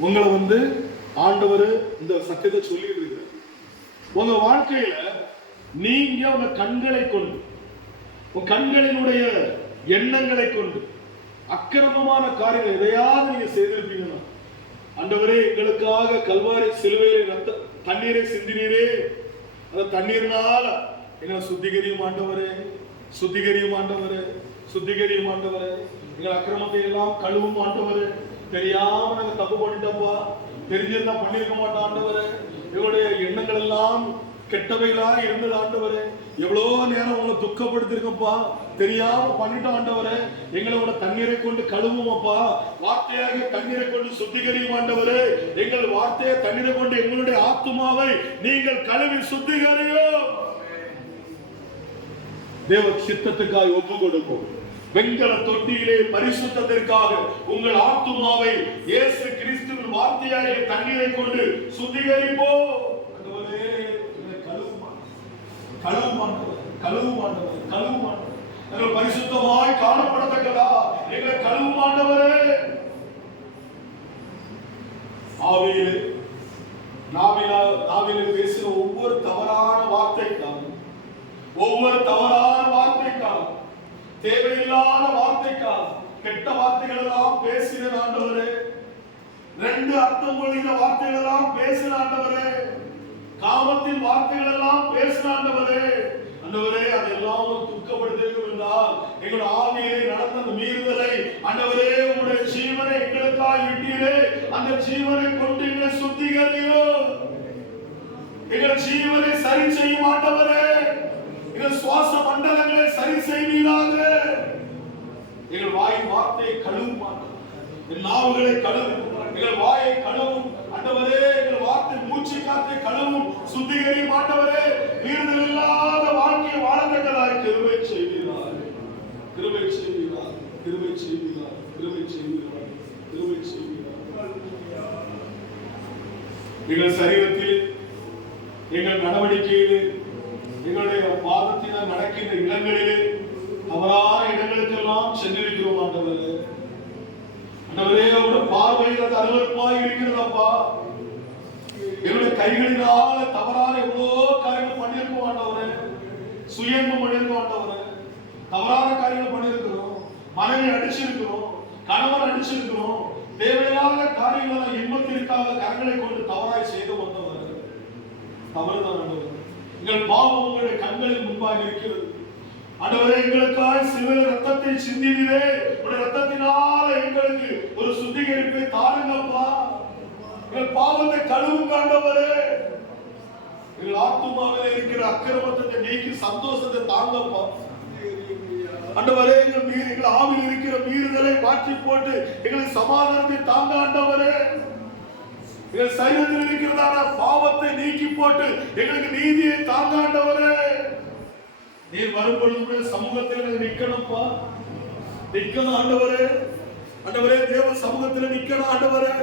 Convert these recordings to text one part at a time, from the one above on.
உங்களை வந்து ஆண்டவர் இந்த சத்தியத்தை சொல்லிட்டு இருக்கிறார் உங்க வாழ்க்கையில நீங்க உங்க கண்களை கொண்டு உங்க கண்களினுடைய எண்ணங்களை கொண்டு அக்கிரமமான காரியங்கள் எதையாவது நீங்க செய்திருப்பீங்கன்னா ஆண்டவரே எங்களுக்காக கல்வாரி சிலுவையிலே ரத்த தண்ணீரை சிந்தினீரே. அந்த தண்ணீர்னால எங்களை சுத்திகரியும் ஆண்டவரே சுத்திகரியும் ஆண்டவரே சுத்திகரியும் ஆண்டவரே. எங்கள் அக்கிரமத்தை எல்லாம் கழுவும் ஆண்டவரே. தெரியாம நாங்க தப்பு பண்ணிட்டோம்ப்பா. தெரிஞ்சிருந்தா பண்ணிருக்க மாட்டோம் ஆண்டவரே. எண்ணங்கள் எல்லாம் கெட்டவைகளா இருந்தது ஆண்டவரே. எவ்வளோ நேரம் உங்களை துக்கப்படுத்திருக்கப்பா தெரியாம பண்ணிட்டோம் ஆண்டவரே. எங்களோட தண்ணீரை கொண்டு கழுவும் வார்த்தையாக தண்ணீரை கொண்டு சுத்திகரியும் ஆண்டவரே. எங்கள் வார்த்தையை தண்ணீரை கொண்டு எங்களுடைய ஆத்துமாவை நீங்கள் கழுவி சுத்திகரியும். தேவ சித்தத்துக்காய் ஒப்பு கொடுப்போம். வெண்கல தொட்டியிலே பரிசுத்தத்திற்காக உங்கள் ஆத்துமாவை இயேசு கிறிஸ்துவின் வார்த்தையாகிய தண்ணீரை கொண்டு சுத்திகரிப்போம் ஆண்டவரே, எங்களை கழுவும் ஆண்டவரே. கழுவும் ஆண்டவரே, கழுவும் ஆண்டவரே, கழுவும் ஆண்டவரே. நாங்கள் பரிசுத்தமாய் காணப்படத்தக்கதா? எங்களை கழுவும் ஆண்டவரே ஆவியிலே நாவில நாவிலே பேசுகிற ஒவ்வொரு தவறான வார்த்தைக்காக ஒவ்வொரு தவறான வார்த்தைக்காக தேவையில்லாத வார்த்தைக்காக கெட்ட வார்த்தைகள் எல்லாம் பேசின ஆண்டவரே. ரெண்டு அர்த்தம் மொழிகிற வார்த்தைகள் எல்லாம் பேசின ஆண்டவரே. காமத்தின் வார்த்தைகள் எல்லாம் பேசின ஆண்டவரே. ஆண்டவரே அதெல்லாம் ஒரு துக்கப்படுத்திருக்கும் என்றால் எங்கள் ஆவியை நடந்த அந்த மீறுதலை ஆண்டவரே உங்களுடைய ஜீவனை எங்களுக்காக விட்டீரே அந்த ஜீவனை கொண்டு எங்களை சுத்திகரியோ எங்கள் ஜீவனை சரி செய்ய ஆண்டவரே எங்கள் சுவாச மண்டலங்களை சரி செய்வீராக எங்கள் வாயின் வார்த்தையை கழுவும் என் நாவுகளை கழுவும் எங்கள் வாயை கழுவும். ஆண்டவரே எங்கள் வார்த்தை மூச்சு காற்றை கழுவும். சுத்திகரி மாட்டவரே மீறுதல் இல்லாத வாழ்க்கையை வாழத்தக்கதாய் கிருபை செய்வீராக கிருபை செய்வீராக கிருபை செய்வீராக கிருபை செய்வீராக கிருபை செய்வீராக எங்கள் சரீரத்தில் எங்கள் நடவடிக்கையிலே எங்களுடைய பாதத்தினால் நடக்கின்ற இடங்களிலே தவறான இடங்களுக்கெல்லாம் சென்று ஆண்டவரே ஆண்டவரே அவருடைய பார்வையில் அது அருவருப்பாய் இருக்கிறதப்பா. என்னுடைய கைகளினால தவறான எவ்வளோ காரியங்கள் பண்ணியிருக்கோம் ஆண்டவரே சுயன்பம் பண்ணியிருக்கோம் ஆண்டவரே தவறான காரியங்கள் பண்ணியிருக்கிறோம். மனைவி அடிச்சிருக்கிறோம். கணவர் அடிச்சிருக்கிறோம். தேவையில்லாத காரியங்களை இன்பத்திற்காக கரங்களை கொண்டு தவறாய் செய்து வந்தவர் தவறுதான் ஆண்டவரே. எங்கள் பாவம் உங்களுடைய கண்களில் முன்பாக இருக்கிறது. ஆண்டவரே எங்களுக்காக சிவ ரத்தத்தை சிந்தினீரே உடைய ரத்தத்தினால எங்களுக்கு ஒரு சுத்திகரிப்பை தாருங்கப்பா எங்கள் பாவத்தை கழுவும் ஆண்டவரே எங்கள் ஆத்மாவில் இருக்கிற அக்கிரமத்தை நீக்கி சந்தோஷத்தை தாங்கப்பா. ஆண்டவரே எங்கள் மீறி எங்கள் ஆவில் இருக்கிற மீறுதலை மாற்றி போட்டு எங்களுக்கு சமாதானத்தை தாங்க ஆண்டவரே எங்கள் சைவத்தில் இருக்கிறதான பாவத்தை நீக்கி போட்டு எங்களுக்கு நீதியை தாங்க ஆண்டவரே நீர் வரும்பொழுது சமூகத்தில் நிக்கணும்ப்பா நிக்கணும் ஆண்டவரே. ஆண்டவரே தேவ சமூகத்தில் நிக்கணும் ஆண்டவரே.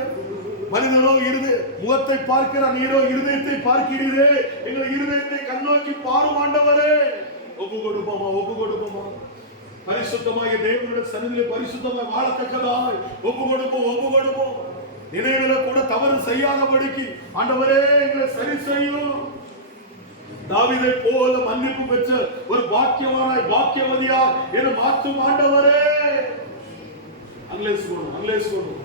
மனிதனோ இருது முகத்தை பார்க்கிற நீரோ இருதயத்தை பார்க்கிறீரே. எங்கள் இருதயத்தை கண்ணோக்கி பாருமாண்டவரே ஒப்பு கொடுப்போமா ஒப்பு கொடுப்போமா? பரிசுத்தமாக தேவனுடைய சன்னிதியிலே பரிசுத்தமாக வாழத்தக்கதாய். ஒப்பு கொடுப்போம் ஒப்பு கொடுப்போம். நினைவில கூட தவறு செய்யாதபடிக்கு ஆண்டவரே எங்களை சரி செய்யும். தாவிதை போல மன்னிப்பு பெற்ற ஒரு பாக்கியவானாய் பாக்கியவதியா என மாற்றும் ஆண்டவரே. அங்கிலேஸ் போகணும் அங்கிலேஸ் போகணும்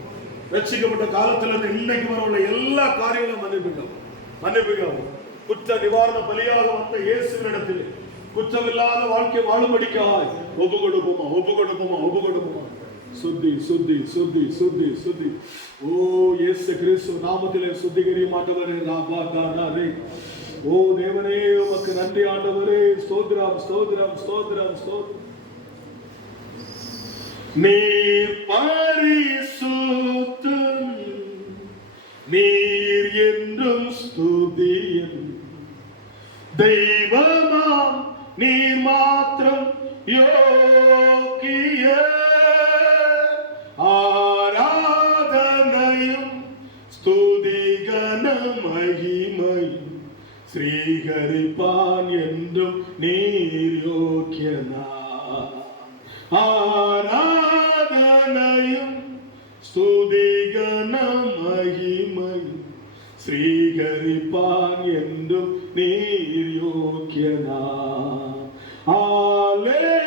ரட்சிக்கப்பட்ட காலத்துல இருந்து இன்னைக்கு வர உள்ள எல்லா காரியங்களும் மன்னிப்புகள் மன்னிப்புகள் குற்ற நிவாரண பலியாக வந்த இயேசுவினிடத்தில் குற்றமில்லாத வாழ்க்கை வாழும்படிக்காய். ஒப்பு கொடுப்போமா ஒப்பு கொடுப்போமா ஒப்பு கொடுப்போமா சுத்தி சுத்தி சுத்தி சுத்தி சுத்தி. ஓ இயேசு கிறிஸ்து நாமத்திலே சுத்திகரிய மாட்டவரே ராபா ஓ தேவனே உமக்கு நன்றி ஆண்டவரே. ஸ்தோத்ரம் ஸ்தோத்ரம் ஸ்தோத்ரம் ஸ்தோத்திரம் நீர் ദൈവമാം നീ മാത്രം യോഗ്യ. ആരാധനയും സ്തുതിഗന മഹിമയും ശ്രീഹരിപ്പാൻ എന്തും നീര്യോഗ്യന. ആരാധനയും സ്തുതിഗന മഹിമയും ശ്രീഹരിപ്പാൻ എന്തും ನೀರ್ಯೋಗ್ಯನಾ ಆಲೇ